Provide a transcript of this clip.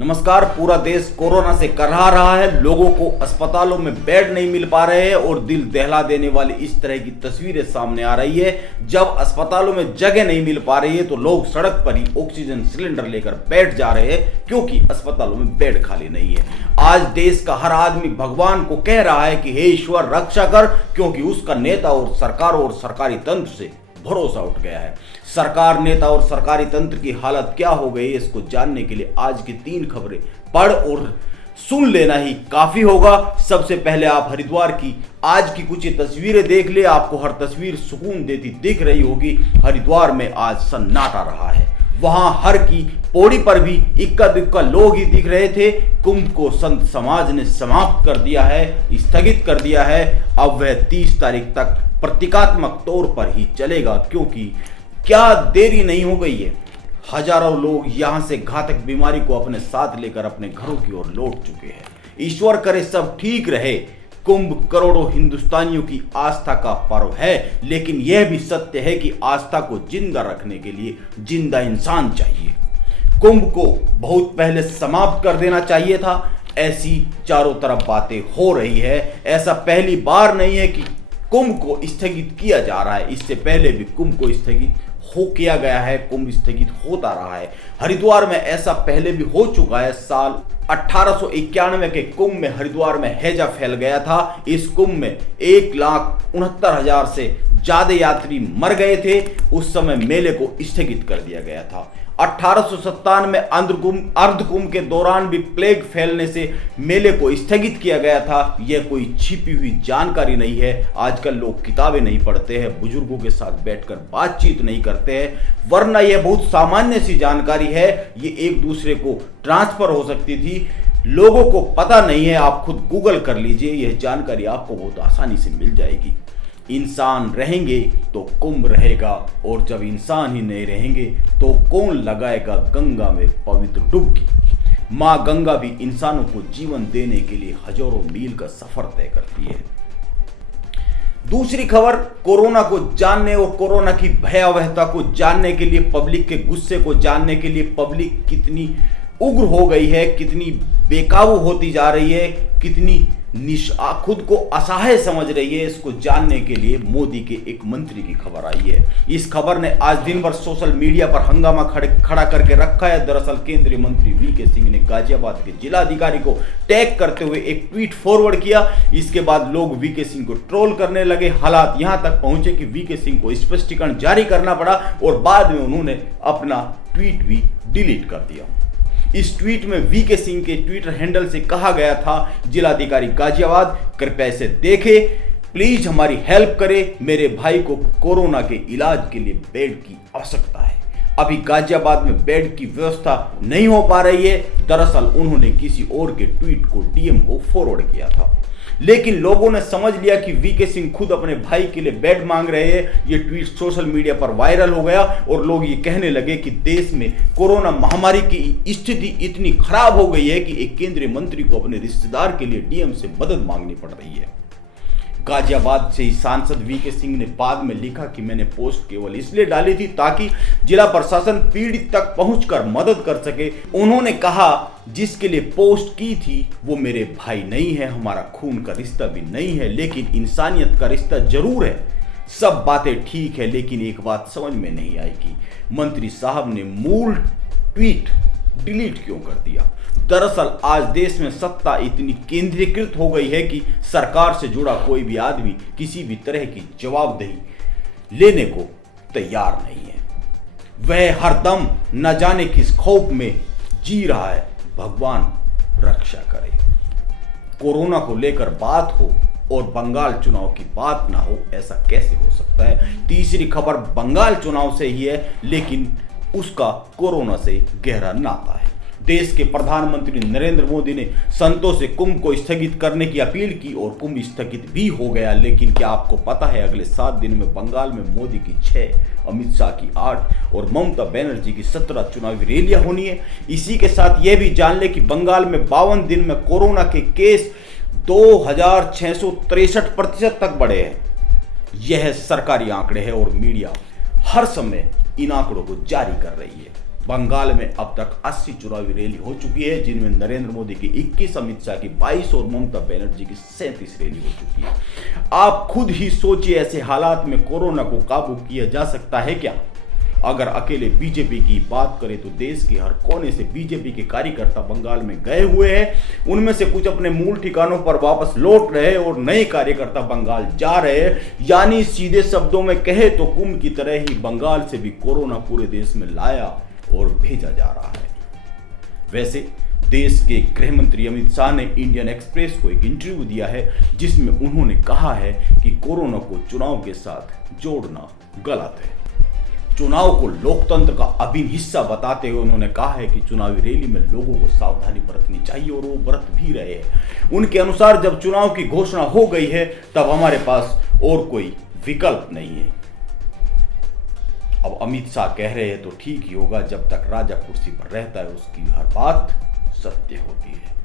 नमस्कार। पूरा देश कोरोना से करहा रहा है। लोगों को अस्पतालों में बेड नहीं मिल पा रहे हैं और दिल दहला देने वाली इस तरह की तस्वीरें सामने आ रही है। जब अस्पतालों में जगह नहीं मिल पा रही है तो लोग सड़क पर ही ऑक्सीजन सिलेंडर लेकर बैठ जा रहे हैं क्योंकि अस्पतालों में बेड खाली नहीं है। आज देश का हर आदमी भगवान को कह रहा है कि हे ईश्वर रक्षा कर, क्योंकि उसका नेता और सरकार और सरकारी तंत्र से भरोसा उठ गया है। सरकार, नेता और सरकारी तंत्र की हालत क्या हो गई है, इसको जानने के लिए आज की 3 खबरें पढ़ और सुन लेना ही काफी होगा। सबसे पहले आप हरिद्वार की आज की कुछ तस्वीरें देख ले। आपको हर तस्वीर सुकून देती दिख रही होगी। हरिद्वार में आज सन्नाटा रहा है। वहां हर की पौड़ी पर भी इक्का दुक्का लोग ही दिख रहे थे। कुंभ को संत समाज ने समाप्त कर दिया है, स्थगित कर दिया है। अब वह 30 तारीख तक प्रतीकात्मक तौर पर ही चलेगा, क्योंकि क्या देरी नहीं हो गई है। हजारों लोग यहां से घातक बीमारी को अपने साथ लेकर अपने घरों की ओर लौट चुके हैं। ईश्वर करे सब ठीक रहे। कुंभ करोड़ों हिंदुस्तानियों की आस्था का पर्व है, लेकिन यह भी सत्य है कि आस्था को जिंदा रखने के लिए जिंदा इंसान चाहिए। कुंभ को बहुत पहले समाप्त कर देना चाहिए था। ऐसी चारों तरफ बातें हो रही है। ऐसा पहली बार नहीं है कि कुंभ को स्थगित किया जा रहा है। इससे पहले भी कुंभ को स्थगित हो किया गया है। कुंभ स्थगित होता रहा है। हरिद्वार में ऐसा पहले भी हो चुका है। साल 1891 के कुंभ में हरिद्वार में हैजा फैल गया था। इस कुंभ में 1,69,000 से ज्यादा यात्री मर गए थे। उस समय मेले को स्थगित कर दिया गया था। 1857 में अर्धकुंभ के दौरान भी प्लेग फैलने से मेले को स्थगित किया गया था। यह कोई छिपी हुई जानकारी नहीं है। आजकल लोग किताबें नहीं पढ़ते हैं, बुजुर्गों के साथ बैठकर बातचीत नहीं करते हैं, वरना यह बहुत सामान्य सी जानकारी है। ये एक दूसरे को ट्रांसफर हो सकती थी। लोगों को पता नहीं है। आप खुद गूगल कर लीजिए, यह जानकारी आपको बहुत आसानी से मिल जाएगी। इंसान रहेंगे तो कुंभ रहेगा, और जब इंसान ही नहीं रहेंगे तो कौन लगाएगा गंगा में पवित्र डुबकी। मां गंगा भी इंसानों को जीवन देने के लिए हजारों मील का सफर तय करती है। दूसरी खबर, कोरोना को जानने और कोरोना की भयावहता को जानने के लिए, पब्लिक के गुस्से को जानने के लिए, पब्लिक कितनी उग्र हो गई है, कितनी बेकाबू होती जा रही है, कितनी खुद को असहाय समझ रही है, इसको जानने के लिए मोदी के एक मंत्री की खबर आई है। इस खबर ने आज दिन भर सोशल मीडिया पर हंगामा खड़ा करके रखा है। दरअसल केंद्रीय मंत्री वीके सिंह ने गाजियाबाद के जिलाधिकारी को टैग करते हुए एक ट्वीट फॉरवर्ड किया। इसके बाद लोग वीके सिंह को ट्रोल करने लगे। हालात यहां तक पहुंचे कि वीके सिंह को स्पष्टीकरण जारी करना पड़ा और बाद में उन्होंने अपना ट्वीट भी डिलीट कर दिया। इस ट्वीट में वीके सिंह के ट्विटर हैंडल से कहा गया था, जिलाधिकारी गाजियाबाद कृपया इसे देखें, प्लीज हमारी हेल्प करें। मेरे भाई को कोरोना के इलाज के लिए बेड की आवश्यकता है। अभी गाजियाबाद में बेड की व्यवस्था नहीं हो पा रही है। दरअसल उन्होंने किसी और के ट्वीट को डीएम को फॉरवर्ड किया था, लेकिन लोगों ने समझ लिया कि वीके सिंह खुद अपने भाई के लिए बेड मांग रहे हैं। ये ट्वीट सोशल मीडिया पर वायरल हो गया और लोग ये कहने लगे कि देश में कोरोना महामारी की स्थिति इतनी खराब हो गई है कि एक केंद्रीय मंत्री को अपने रिश्तेदार के लिए डीएम से मदद मांगनी पड़ रही है। गाजियाबाद से ही सांसद वीके सिंह ने बाद में लिखा कि मैंने पोस्ट केवल इसलिए डाली थी ताकि जिला प्रशासन पीड़ित तक पहुंचकर मदद कर सके। उन्होंने कहा जिसके लिए पोस्ट की थी वो मेरे भाई नहीं है, हमारा खून का रिश्ता भी नहीं है, लेकिन इंसानियत का रिश्ता जरूर है। सब बातें ठीक है, लेकिन एक बात समझ में नहीं आई कि मंत्री साहब ने मूल ट्वीट डिलीट क्यों कर दिया। दरअसल आज देश में सत्ता इतनी केंद्रीकृत हो गई है कि सरकार से जुड़ा कोई भी आदमी किसी भी तरह की जवाबदेही लेने को तैयार नहीं है। वह हरदम न जाने किस खौफ में जी रहा है। भगवान रक्षा करे। कोरोना को लेकर बात हो और बंगाल चुनाव की बात ना हो, ऐसा कैसे हो सकता है। तीसरी खबर बंगाल चुनाव से ही है, लेकिन उसका कोरोना से गहरा नाता है। देश के प्रधानमंत्री नरेंद्र मोदी ने संतों से कुंभ को स्थगित करने की अपील की और कुंभ स्थगित भी हो गया। लेकिन क्या आपको पता है अगले 7 दिन में बंगाल में मोदी की 6, अमित शाह की 8 और ममता बनर्जी की 17 चुनावी रैलियां होनी है। इसी के साथ यह भी जान ले कि बंगाल में 52 दिन में कोरोना के केस 2663% तक बढ़े हैं। यह सरकारी आंकड़े हैं और मीडिया हर समय इन आंकड़ों को जारी कर रही है। बंगाल में अब तक 80 चुनावी रैली हो चुकी है, जिनमें नरेंद्र मोदी की 21, अमित शाह की 22 और ममता बनर्जी की 37 रैली हो चुकी है। आप खुद ही सोचिए, ऐसे हालात में कोरोना को काबू किया जा सकता है क्या? अगर अकेले बीजेपी की बात करें तो देश के हर कोने से बीजेपी के कार्यकर्ता बंगाल में गए हुए हैं। उनमें से कुछ अपने मूल ठिकानों पर वापस लौट रहे हैं और नए कार्यकर्ता बंगाल जा रहे हैं। यानी सीधे शब्दों में कहे तो कुंभ की तरह ही बंगाल से भी कोरोना पूरे देश में लाया और भेजा जा रहा है। वैसे देश के गृह मंत्री अमित शाह ने इंडियन एक्सप्रेस को एक इंटरव्यू दिया है, जिसमें उन्होंने कहा है कि कोरोना को चुनाव के साथ जोड़ना गलत है। चुनाव को लोकतंत्र का अभिन्न हिस्सा बताते हुए उन्होंने कहा है कि चुनावी रैली में लोगों को सावधानी बरतनी चाहिए और वो बरत भी रहे हैं। उनके अनुसार जब चुनाव की घोषणा हो गई है तब हमारे पास और कोई विकल्प नहीं है। अब अमित शाह कह रहे हैं तो ठीक ही होगा, जब तक राजा कुर्सी पर रहता है उसकी हर बात सत्य होती है।